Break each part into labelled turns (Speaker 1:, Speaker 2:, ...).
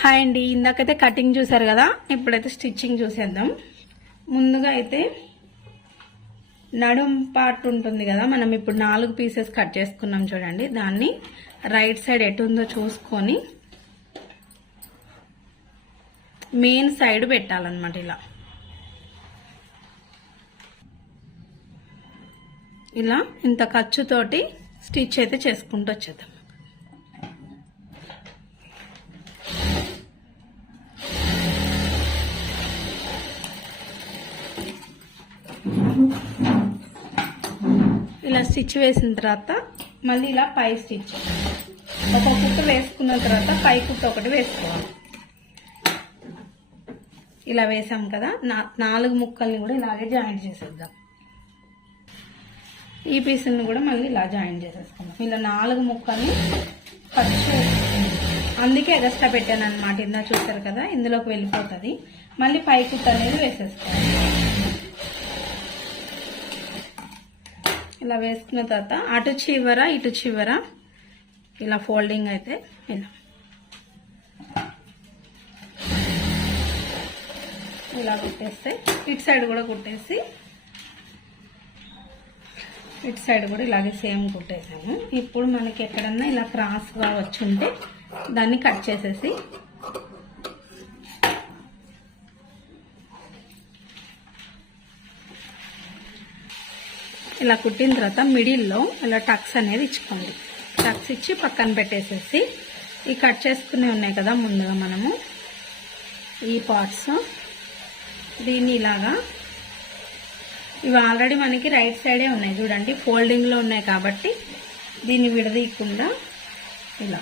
Speaker 1: Hi అండి. ఇందాకైతే cutting చూసారు కదా ఇప్పుడైతే స్టిచ్చింగ్ చూసేద్దాం. ముందుగా అయితే నడుం పార్ట్ ఉంటుంది కదా మనం ఇప్పుడు నాలుగు పీసెస్ కట్ చేసుకున్నాం చూడండి. దాన్ని రైట్ సైడ్ ఎటు ఉందో చూసుకొని మెయిన్ సైడ్ పెట్టాలన్నమాట ఇలా. ఇలా ఇంత ఖర్చుతోటి స్టిచ్ అయితే చేసుకుంటూ వచ్చేద్దాం. స్టిచ్ వేసిన తర్వాత మళ్ళీ ఇలా పై స్టిచ్. ఒక కుట్టు వేసుకున్న తర్వాత పై కుట్ట ఒకటి వేసుకోవాలి. ఇలా వేసాం కదా నా- నాలుగు ముక్కల్ని కూడా ఇలాగే జాయింట్ చేసేద్దాం. ఈ పీసులను కూడా మళ్ళీ ఇలా జాయిన్ చేసేసుకుందాం. ఇలా నాలుగు ముక్కల్ని ఫస్ట్ అందుకే ఎగస్ట్రా పెట్టాను అనమాట ఇందా చూసారు కదా ఇందులోకి వెళ్ళిపోతుంది. మళ్ళీ పై కుట్ట అనేది వేసేసుకోవాలి. ఇలా వేసుకున్న తర్వాత అటు చివర ఇటు చివర ఇలా ఫోల్డింగ్ అయితే ఇలా. ఇలా కుట్టేస్తే ఇటు సైడ్ కూడా కుట్టేసి ఇటు సైడ్ కూడా ఇలాగే సేమ్ కుట్టేసాము ఇప్పుడు మనకి ఎక్కడన్నా ఇలా క్రాస్గా వచ్చి ఉంటే దాన్ని కట్ చేసేసి ఇలా కుట్టిన తర్వాత మిడిల్లో ఇలా టక్స్ అనేది ఇచ్చుకోండి. టక్స్ ఇచ్చి పక్కన పెట్టేసేసి ఈ కట్ చేసుకునే ఉన్నాయి కదా ముందుగా మనము. ఈ పార్ట్స్. దీన్ని ఇలాగా. ఇవి ఆల్రెడీ మనకి రైట్ సైడే ఉన్నాయి. చూడండి ఫోల్డింగ్లో ఉన్నాయి కాబట్టి దీన్ని విడదీయకుండా ఇలా.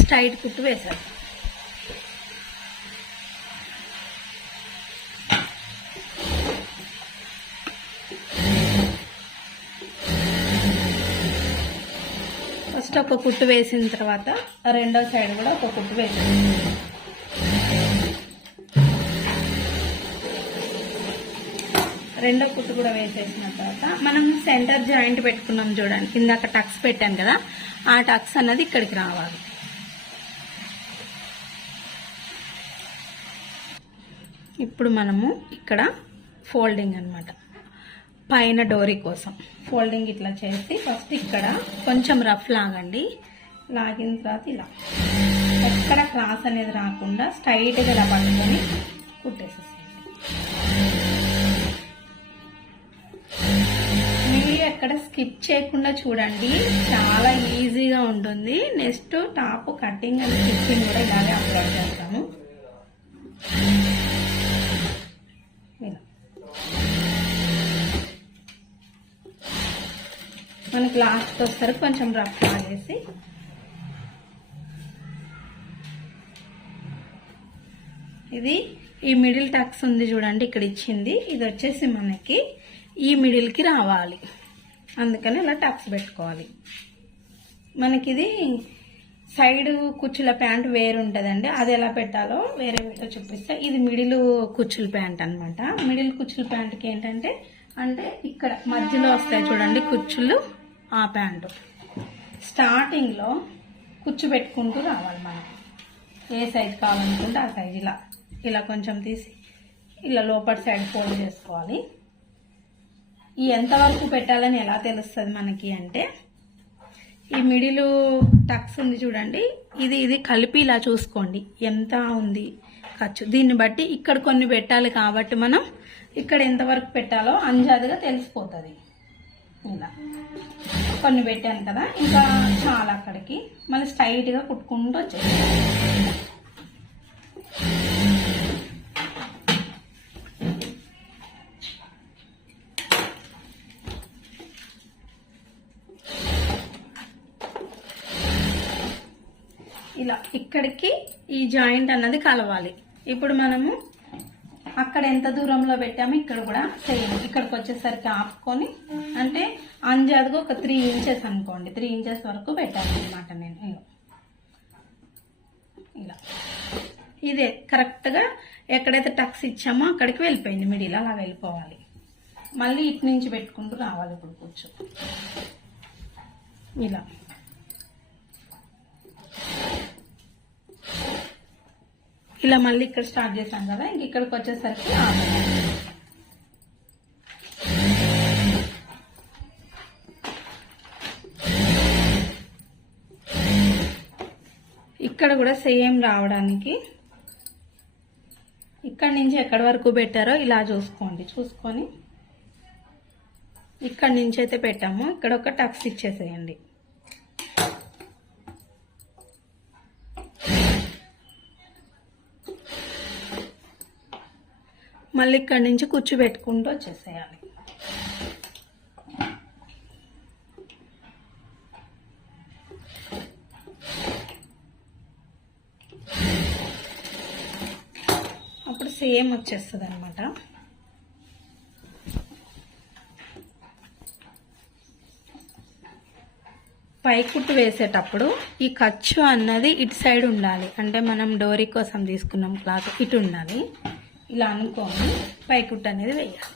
Speaker 1: స్ట్రైట్ కుట్టు వేశారు ఫస్ట్ ఒక కుట్టు వేసిన తర్వాత రెండో సైడ్ కూడా ఒక కుట్టు వేసాను రెండో కుట్టు కూడా వేసేసిన తర్వాత మనం సెంటర్ జాయింట్ పెట్టుకున్నాం చూడండి. ఇందాక టక్స్ పెట్టాను కదా ఆ టక్స్ అన్నది ఇక్కడికి రావాలి. ఇప్పుడు మనము ఇక్కడ ఫోల్డింగ్ అన్నమాట. పైన డోరీ కోసం. ఫోల్డింగ్ ఇట్లా చేసి ఫస్ట్ ఇక్కడ కొంచెం రఫ్ లాగండి. లాగిన తర్వాత ఇలా. ఎక్కడ క్రాస్ అనేది రాకుండా స్ట్రైట్గా ఇలా పట్టుకొని కుట్టేసేసేయండి. మీరు ఎక్కడ స్కిప్ చేయకుండా చూడండి. చాలా ఈజీగా ఉంటుంది. Next top cutting and stitching కూడా ఇలాగే అప్లోడ్ చేస్తాము. మనకి లాస్ట్ వస్తారు కొంచెం రఫ్ ఆగేసి ఇది ఈ మిడిల్ టక్స్ ఉంది చూడండి ఇక్కడ ఇచ్చింది. ఇది వచ్చేసి మనకి ఈ మిడిల్కి రావాలి. అందుకని ఇలా టక్స్ పెట్టుకోవాలి. మనకి ఇది సైడ్ కుచ్చుల ప్యాంట్ వేరు ఉంటుందండి. అది ఎలా పెట్టాలో వేరే వీడియో చూపిస్తే. ఇది మిడిల్ కుచ్చుల ప్యాంట్ అన్నమాట. మిడిల్ కుచ్చుల ప్యాంట్కి ఏంటంటే అంటే ఇక్కడ మధ్యలో వస్తాయి చూడండి కుచ్చులు. ఆ ప్యాంటు. స్టార్టింగ్లో కుచ్చు పెట్టుకుంటూ రావాలి మనం. ఏ సైజ్ కావాలనుకుంటే ఆ సైజ్ ఇలా ఇలా కొంచెం తీసి ఇలా లోపల సైడ్ ఫోల్డ్ చేసుకోవాలి. ఈ ఎంతవరకు పెట్టాలని ఎలా తెలుస్తుంది మనకి అంటే ఈ మిడిల్ టక్స్ ఉంది చూడండి. ఇది ఇది కలిపి ఇలా చూసుకోండి. ఎంత ఉంది ఖర్చు. దీన్ని బట్టి ఇక్కడ కొన్ని పెట్టాలి కాబట్టి మనం ఇక్కడ ఎంతవరకు పెట్టాలో అంజాదుగా తెలిసిపోతుంది. ఇలా. కొన్ని పెట్టాను కదా ఇంకా చాలా అక్కడికి. మళ్ళీ స్ట్రైట్గా కుట్టుకుంటూ వచ్చేది ఇలా ఇక్కడికి ఈ జాయింట్ అన్నది కలవాలి. ఇప్పుడు మనము అక్కడ ఎంత దూరంలో పెట్టామో ఇక్కడ కూడా సేమ్. ఇక్కడికి వచ్చేసరికి ఆపుకొని అంటే అంజాదుగా ఒక త్రీ ఇంచెస్ అనుకోండి. త్రీ ఇంచెస్ వరకు పెట్టాలన్నమాట అనమాట నేను ఇలా. ఇదే కరెక్ట్గా ఎక్కడైతే టక్స్ ఇచ్చామో అక్కడికి వెళ్ళిపోయింది. మిడిల్ అలా వెళ్ళిపోవాలి. మళ్ళీ ఇటు నుంచి పెట్టుకుంటూ రావాలి ఇప్పుడు కూర్చో. ఇలా. ఇలా మళ్ళీ ఇక్కడ స్టార్ట్ చేశాను కదా. ఇంక ఇక్కడికి వచ్చేసరికి ఇక్కడ కూడా సేమ్ రావడానికి. ఇక్కడ నుంచి ఎక్కడి వరకు పెట్టారో ఇలా చూసుకోండి. చూసుకొని ఇక్కడ నుంచి అయితే పెట్టాము. ఇక్కడ ఒక టక్స్ ఇచ్చేసేయండి. మళ్ళీ ఇక్కడ నుంచి కుచ్చు పెట్టుకుంటూ వచ్చేసేయాలి అప్పుడు సేమ్ వచ్చేస్తుంది అనమాట పైకుట్టు వేసేటప్పుడు ఈ ఖర్చు అన్నది ఇటు సైడ్ ఉండాలి. అంటే మనం డోరీ కోసం తీసుకున్నాం క్లాత్ ఇటు ఉండాలి. ఇలా అనుకోని పైకుట్టు అనేది వేయాలి.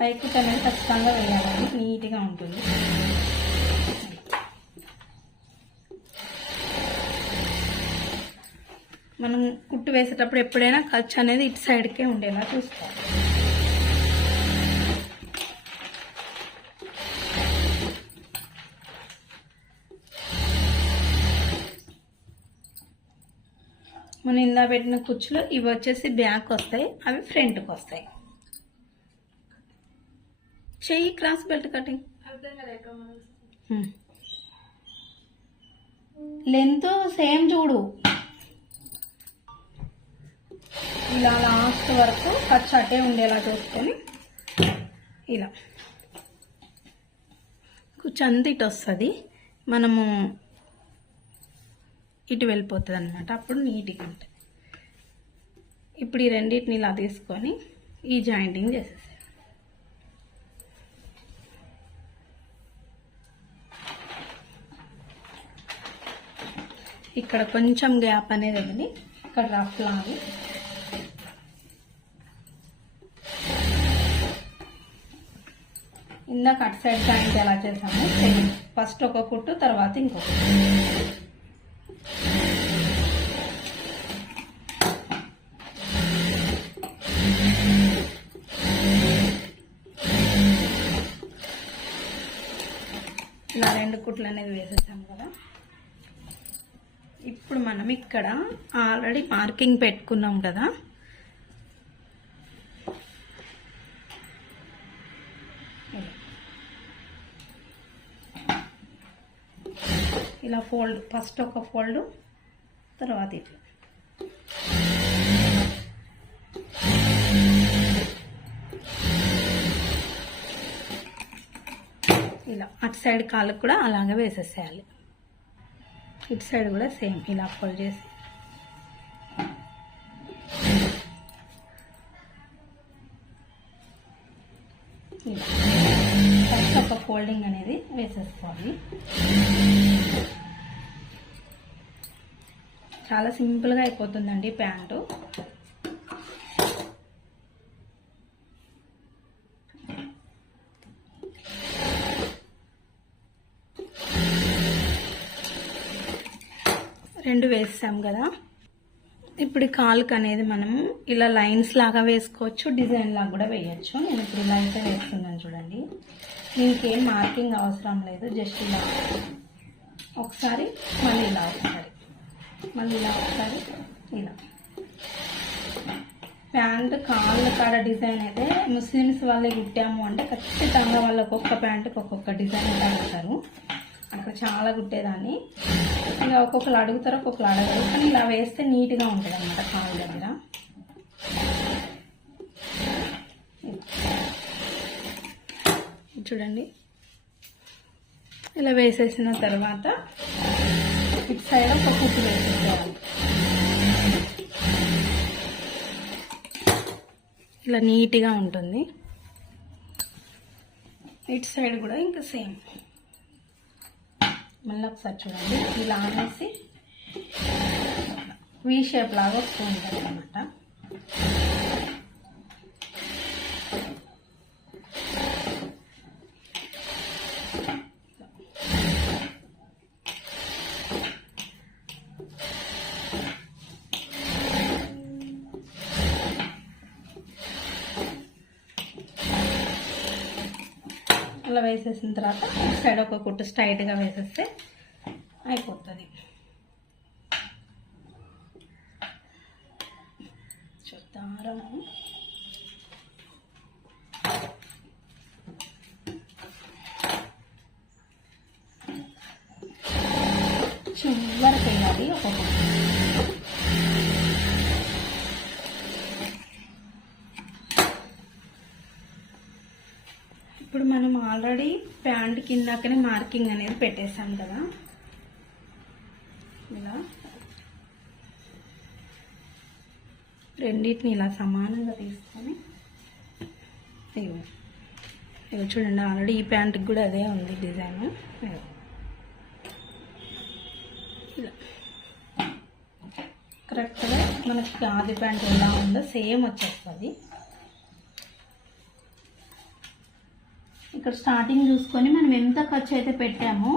Speaker 1: పైకుట్టు అనేది ఖచ్చితంగా వేయాలండి నీట్గా ఉంటుంది. మనం కుట్టు వేసేటప్పుడు ఎప్పుడైనా ఖర్చు అనేది ఇటు సైడ్కే ఉండేలా చూసుకోవాలి. మనం ఇందా పెట్టిన కుచ్చులు ఇవి వచ్చేసి బ్యాక్ వస్తాయి అవి ఫ్రంట్కి వస్తాయి. చెయ్యి cross belt cutting. Length same చూడు. ఇలా లాస్ట్ వరకు ఖర్చు అటే ఉండేలా చూసుకొని ఇలా. కూర్చొంత వస్తుంది. మనము ఇటు వెళ్ళిపోతుంది అనమాట అప్పుడు నీట్గా ఉంటుంది ఇప్పుడు ఈ రెండింటిని ఇలా తీసుకొని ఈ జాయింటింగ్ చేసేసారు ఇక్కడ కొంచెం గ్యాప్ అనేది ఉంది. ఇక్కడ రఫ్ లాగి. ఇందాక అటు సైడ్ జాయింట్ ఎలా చేసాము సేమ్ ఫస్ట్ ఒక కుట్టు తర్వాత ఇంకొక ఇలా రెండు కుట్లు అనేది వేసేసాం కదా. ఇప్పుడు మనం ఇక్కడ ఆల్రెడీ మార్కింగ్ పెట్టుకున్నాం కదా. ఫోల్డ్ ఫస్ట్ ఒక ఫోల్డ్ తర్వాత ఇట్లా. ఇలా అటు సైడ్ కాళ్ళకు కూడా అలాగే వేసేసేయాలి. ఇటు సైడ్ కూడా సేమ్ ఇలా ఫోల్డ్ చేసి. ఫస్ట్ ఒక ఫోల్డింగ్ అనేది వేసేసుకోవాలి. చాలా సింపుల్గా అయిపోతుందండి ప్యాంటు. రెండు వేసాం కదా. ఇప్పుడు కాలుకి అనేది మనము ఇలా లైన్స్ లాగా వేసుకోవచ్చు డిజైన్ లాగా కూడా వేయచ్చు. నేను ఇప్పుడు ఇలా అయితే వేస్తున్నాను చూడండి. దీనికి ఏం మార్కింగ్ అవసరం లేదు జస్ట్ ఇలా. ఒకసారి మళ్ళీ ఇలా ఒకసారి. మళ్ళీ ఇలా ఒకసారి ఇలా. ప్యాంట్ కాళ్ళ కాడ డిజైన్ అయితే ముస్లిమ్స్ వాళ్ళే కుట్టాము అంటే ఖచ్చితంగా వాళ్ళు ఒక్కొక్క ప్యాంటుకి ఒక్కొక్క డిజైన్ అంటారు అక్కడ చాలా కుట్టేదాన్ని. ఇక ఒక్కొక్కరు అడుగుతారు ఒక్కొక్కరు అడగరు. కానీ ఇలా వేస్తే నీట్గా ఉంటుంది అనమాట కాళ్ళ దగ్గర. చూడండి. ఇలా వేసేసిన తర్వాత సైడ్ ఒక కుట్టు వేసేసేయాలి ఇలా నీట్గా ఉంటుంది. ఇటు సైడ్ కూడా ఇంకా సేమ్. మళ్ళీ ఒకసారి చూడండి. ఇలా అనేసి వీ షేప్ లాగా వస్తూ ఉంటుంది అనమాట అలా వేసేసిన తర్వాత సైడ్ ఒక కుట్టు స్ట్రైట్గా వేసేస్తే అయిపోతుంది. చూద్దాం చివరికి వెళ్ళాలి ఒక ఇప్పుడు మనం ఆల్రెడీ ప్యాంట్ కిందాకనే మార్కింగ్ అనేది పెట్టేశాం కదా. ఇలా. రెండింటిని ఇలా సమానంగా తీసుకొని ఇగో ఇగో చూడండి ఆల్రెడీ ఈ ప్యాంట్కి కూడా అదే ఉంది డిజైన్. ఇలా. కరెక్ట్గా మనకి ఆది ప్యాంట్ ఎలా ఉందో సేమ్ వచ్చేస్తుంది. ఇక్కడ స్టార్టింగ్ చూసుకొని మనం ఎంత ఖర్చు అయితే పెట్టామో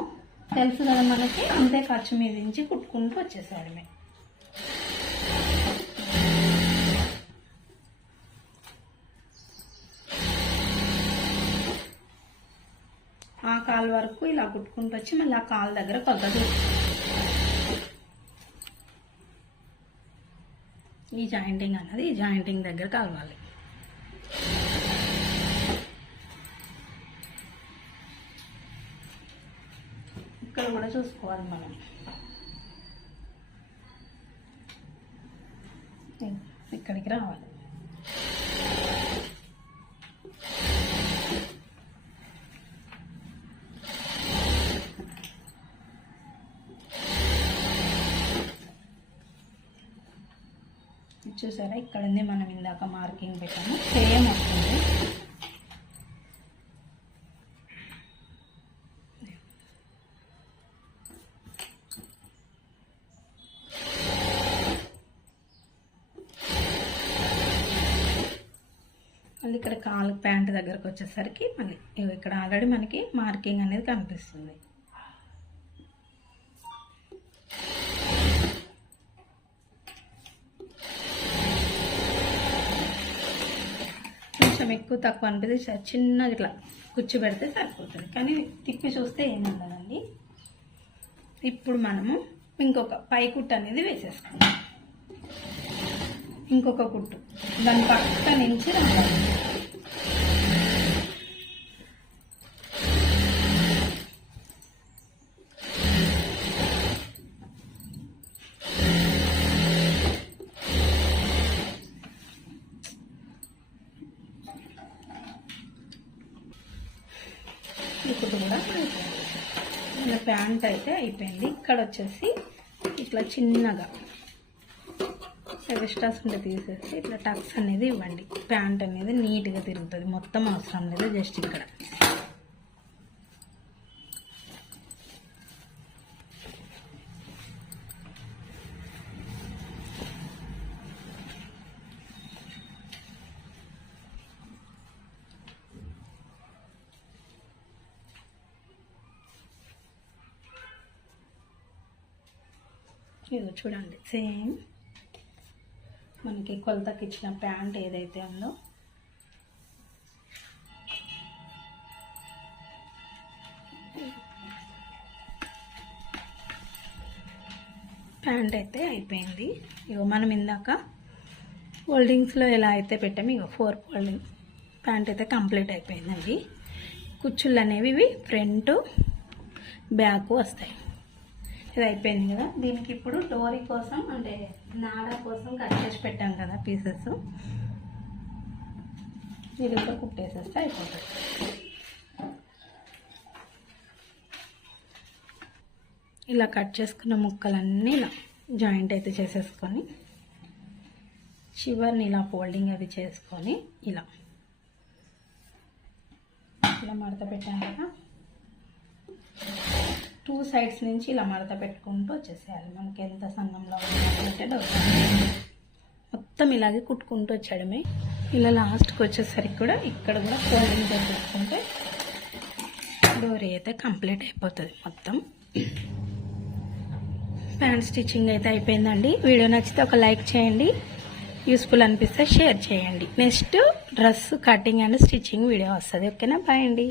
Speaker 1: తెలుసు కదా మనకి అంతే ఖర్చు మీద నుంచి కుట్టుకుంటూ వచ్చేసాడమే ఆ కాల్ వరకు ఇలా కుట్టుకుంటూ వచ్చి మళ్ళీ ఆ కాల్ దగ్గర కొత్త ఈ జాయింటింగ్ అన్నది ఈ జాయింటింగ్ దగ్గర కలవాలి. ఇక్కడ కూడా చూసుకోవాలి మనం. ఇక్కడికి రావాలి. చూసారా? ఇక్కడ ఉంది మనం ఇందాక మార్కింగ్ పెట్టాము. సేమ్ వస్తుంది. మళ్ళీ ఇక్కడ కాలు ప్యాంట్ దగ్గరకు వచ్చేసరికి మళ్ళీ ఇక్కడ ఆల్రెడీ మనకి మార్కింగ్ అనేది కనిపిస్తుంది. కొంచెం ఎక్కువ తక్కువ అనిపిస్తే చిన్నది చిన్నగా ఇట్లా కుచ్చి పెడితే సరిపోతుంది. కానీ తిప్పి చూస్తే ఏముండదండి ఇప్పుడు మనము ఇంకొక పైకుట్టు అనేది వేసేసుకుందాం. ఇంకొక కుట్టు. దాని పక్క నుంచి రావాలి. ఈ కూడా ప్యాంట్ అయితే అయిపోయింది. ఇక్కడ వచ్చేసి ఇట్లా చిన్నగా. ఎక్స్ట్రాస్ ఉంటే తీసేసి ఇట్లా టక్స్ అనేది ఇవ్వండి. ప్యాంట్ అనేది నీట్గా తిరుగుతుంది. మొత్తం అవసరం లేదు జస్ట్ ఇక్కడ. ఇది చూడండి. సేమ్ మనకి కొలతకి ఇచ్చిన ప్యాంట్ ఏదైతే ఉందో. ప్యాంట్ అయితే అయిపోయింది. ఇగో మనం ఇందాక ఫోల్డింగ్స్లో ఎలా అయితే పెట్టాము ఇగో ఫోర్ ఫోల్డింగ్ ప్యాంట్ అయితే కంప్లీట్ అయిపోయిందండి. కుచ్చుళ్ళు అనేవి ఇవి ఫ్రంట్ బ్యాక్ వస్తాయి. ఇది అయిపోయింది కదా. దీనికి ఇప్పుడు డోరీ కోసం అంటే నాడ కోసం కట్ చేసి పెట్టాం కదా పీసెస్. ఇది కూడా కుట్టేసేస్తే అయిపోతుంది. ఇలా కట్ చేసుకున్న ముక్కలన్నీ ఇలా జాయింట్ అయితే చేసేసుకొని చివరిని ఇలా ఫోల్డింగ్ అది చేసుకొని ఇలా. ఇలా మడత పెట్టాను కదా. టూ సైడ్స్ నుంచి ఇలా మడత పెట్టుకుంటూ వచ్చేసేయాలి. మనకి ఎంత సన్నంలో ఉందంటే మొత్తం ఇలాగే కుట్టుకుంటూ వచ్చేయడమే. ఇలా లాస్ట్కి వచ్చేసరికి కూడా ఇక్కడ కూడా ఫోల్డింగ్ చేసేసుకుంటే డోరీ అయితే కంప్లీట్ అయిపోతుంది మొత్తం. ప్యాంట్ స్టిచ్చింగ్ అయితే అయిపోయిందండి. వీడియో నచ్చితే ఒక లైక్ చేయండి. యూస్ఫుల్ అనిపిస్తే షేర్ చేయండి. Next dress cutting and stitching video వస్తుంది. ఓకేనా? బాయ్ అండి.